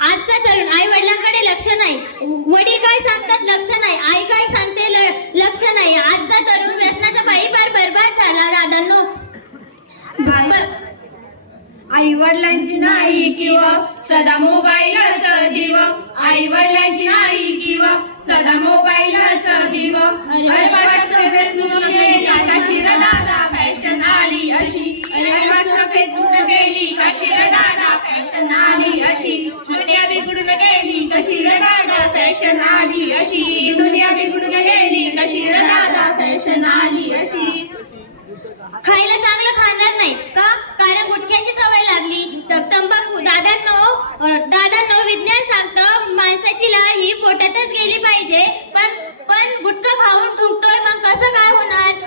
आजचा तरुण आई वडिलांकडे लक्ष नाही, वडील काय सांगतात लक्ष नाही, आई काय सांगते लक्ष नाही. आजचा तरुण व्यसनाच्या पायी फार बरबाद झाला दादांनो. आई वडिलांची नाही किंवा सदा मोबाईलचा जीव. आई वडिलांची नाही किंवा सदा मोबाईलचा जीव. अरे व्हॉट्सअप फेसबुक गेली कशी रे दादा फॅशन आली अशी. अरे व्हॉट्सअप फेसबुक गेली कशी रे दादा फॅशन आली अशी. दुनिया बिघडून गेली कशी रे दादा फॅशन आली अशी. दुनिया बिघडून गेली कशी रे दादा फॅशन आली अशी. खायला चांगलं खाणार नाही का? कारण गुटख्याची सवय लागली. तंबाखू. दादांनो विज्ञान सांगतं माणसाची लाळ ही पोटातच गेली पाहिजे, पण गुटखा खाऊन थुंकतोय, मग कसं काय होणार?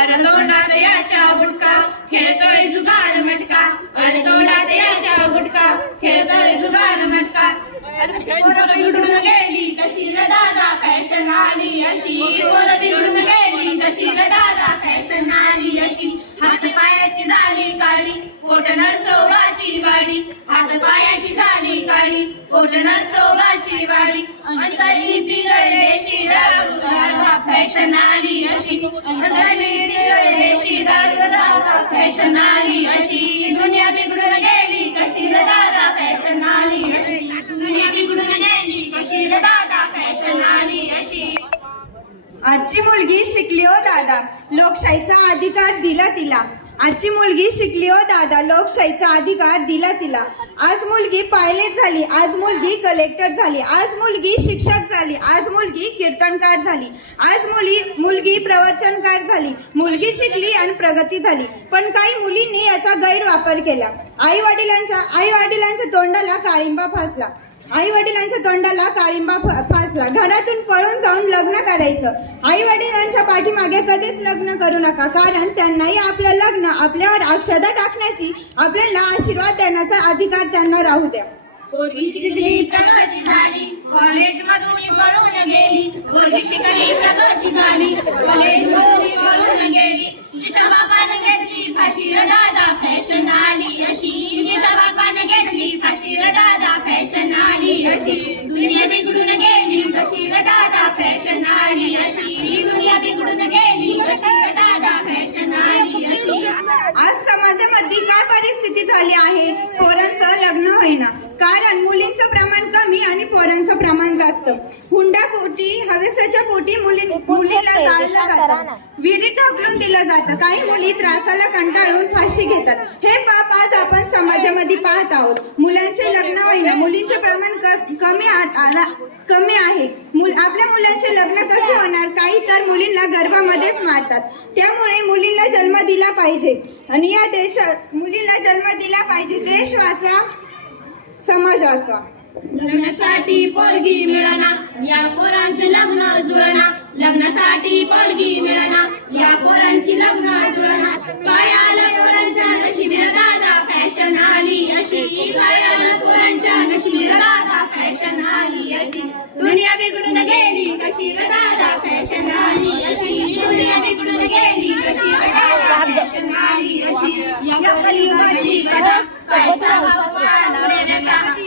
अरे तोंडात याच्या गुटखा खेळतोय जुगार मटका. अरे तोंडात याच्या गुटखा खेळतोय जुगार मटका. पोरं बिघडून गेली कशी रे दादा फॅशन आली अशी. पोरं बिघडून गेली कशी रे दादा फॅशन आली अशी. हात पायाची झाली काळी पोट नरसोबाची वाडी. हात पायाची झाली काळी पोट नरसोबाची वाडी. अंतरी पिगळेशी दारू राधा फॅशन आली अशी. अंतरी पिगळेशी दारू राधा फॅशन आली अशी. दुनिया बिघडून गेली कशी रे दादा फॅशन आली अशी. दुनिया बिघडून गेली कशी रे दादा फॅशन आली अशी. आजची मुलगी शिकली हो दादा, लोकशाहीचा अधिकार दिला तिला. आजची मुलगी शिकली हो दादा, लोकशाहीचा अधिकार दिला तिला. आज मुलगी पायलट झाली, आज मुलगी कलेक्टर झाली, आज मुलगी शिक्षक झाली, आज मुलगी कीर्तनकार झाली, आज मुलगी प्रवचनकार झाली. मुलगी शिकली आणि प्रगती झाली. पण काही मुलींनी याचा गैरवापर केला. आई वडिलांच्या तोंडाला काळिंबा फासला. घरातून पळून जाऊन लग्न करायचं. आई वडिलांच्या पाठीमागे कधीच लग्न करू नका, कारण त्यांनाही आपलं लग्न आपल्यावर अक्षता टाकण्याची, आपल्याला आशीर्वाद देण्याचा अधिकार त्यांना राहू द्या. पोरगी शिकली प्रगती झाली कॉलेज मधून पळून गेली. पोरगी शिकली प्रगती झाली कॉलेज मधून पळून गेली. तिच्या बापाने घेतली फाशी रे दादा फॅशन आली अशी. तिच्या बापाने घेतली फाशी रे दादा फॅशन आली अशी. दुनिया बिघडून गेली कशी रे दादा फॅशन आली अशी. दुनिया बिघडून गेली कशी रे दादा फॅशन आली अशी. आज समाजामध्ये काय परिस्थिती झाली आहे? पोरांचं लग्न होईना, कारण मुलींचं प्रमाण कमी आणि पोरांचं प्रमाण जास्त. हुंडापोटी, हवेसाच्या पोटी मुलींना जाळलं जातं, विहिरीत ढकलून दिलं जातं. काही मुली त्रासाला कंटाळून फाशी घेतात. हे पाप आज आपण समाजामध्ये पाहत आहोत. मुलांचे लग्न होईना, मुलींचे प्रमाण कमी आहे. आपल्या मुलांचे लग्न कसे होणार? काही तर मुलींना गर्भामध्येच मारतात. त्यामुळे मुलींना जन्म दिला पाहिजे आणि या देशात मुलींना जन्म दिला पाहिजे. देश वाचवा, समाजाचा. लग्नासाठी पोरगी मिळाना या पोरांचे लग्न जुळना. लग्नासाठी पोरगी मिळाना या पोरांची लग्न जुळना. काय आलं पोरांच्या नशिबी रे दादा फॅशन आली अशी. काय आलं पोरांच्या नशिबी रे दादा फॅशन आली अशी. दुनिया बिघडून गेली कशी रे दादा फॅशन आली अशी. दुनिया बिघडून गेली कशी रे दादा फॅशन आली अशी. या कलियुगाची कथा काय सांगू तुम्हाला.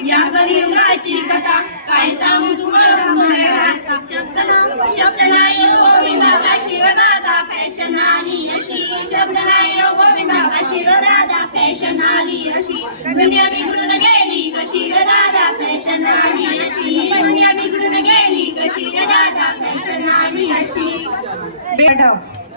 या कलियुगाची कथा काय सांगू तुम्हाला. शब्द नाही गोविंदा अशी रे दादा फॅशन आली अशी. शब्द नाही गोविंदा अशी रे दादा फॅशन आली अशी. दुनिया बिघडून गेली कशी रे दादा फॅशन आली अशी. दुनिया बिघडून गेली कशी रे दादा फॅशन आली अशी.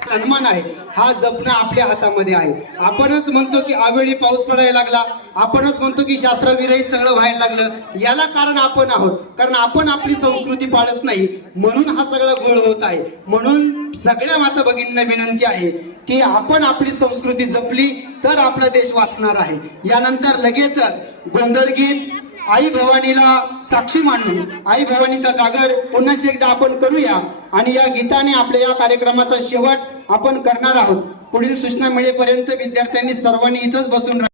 सन्मान आहे हा जपणं आपल्या हातामध्ये आहे. आपणच म्हणतो की अवेळी पाऊस पडायला लागला, आपणच म्हणतो की शास्त्रविरहित सगळं व्हायला लागलं. याला कारण आपण आहोत, कारण आपण आपली संस्कृती पाळत नाही म्हणून हा सगळा गोळ होत आहे. म्हणून सगळ्या माता भगिनींना विनंती आहे की आपण आपली संस्कृती जपली तर आपला देश वाचणार आहे. यानंतर लगेचच गोंधळ गीत आई भवानीला साक्षी मानून आई भवानीचा जागर पुन्हा एकदा आपण करूया आणि या गीताने आपल्या या कार्यक्रमाचा शेवट आपण करणार आहोत. पुढील सूचना मिळेपर्यंत विद्यार्थ्यांनी सर्वांनी इथंच बसून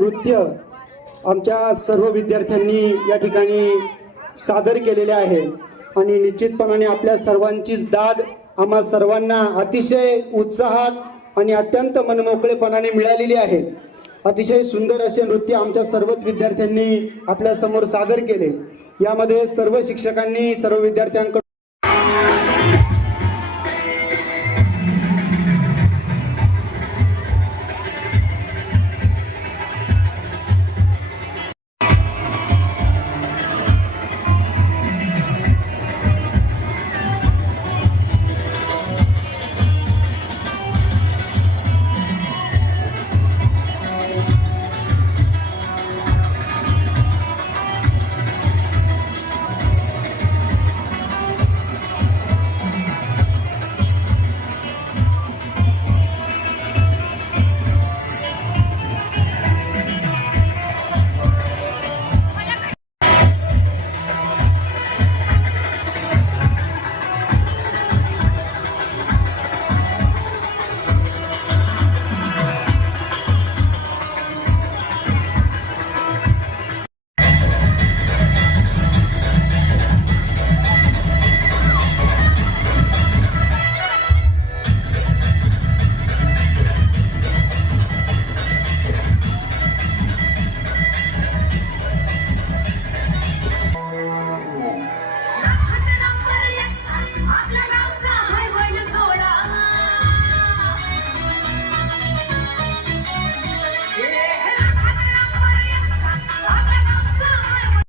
नृत्य आमच्या सर्व विद्यार्थ्यांनी या ठिकाणी सादर केलेले आहे आणि निश्चितपणाने आपल्या सर्वांचीच दाद आम्हा सर्वांना अतिशय उत्साहात आणि अत्यंत मनमोकळेपणाने मिळालेली आहे. अतिशय सुंदर असे नृत्य आमच्या सर्वच विद्यार्थ्यांनी आपल्या समोर सादर केले. यामध्ये सर्व शिक्षकांनी सर्व विद्यार्थ्यांकडून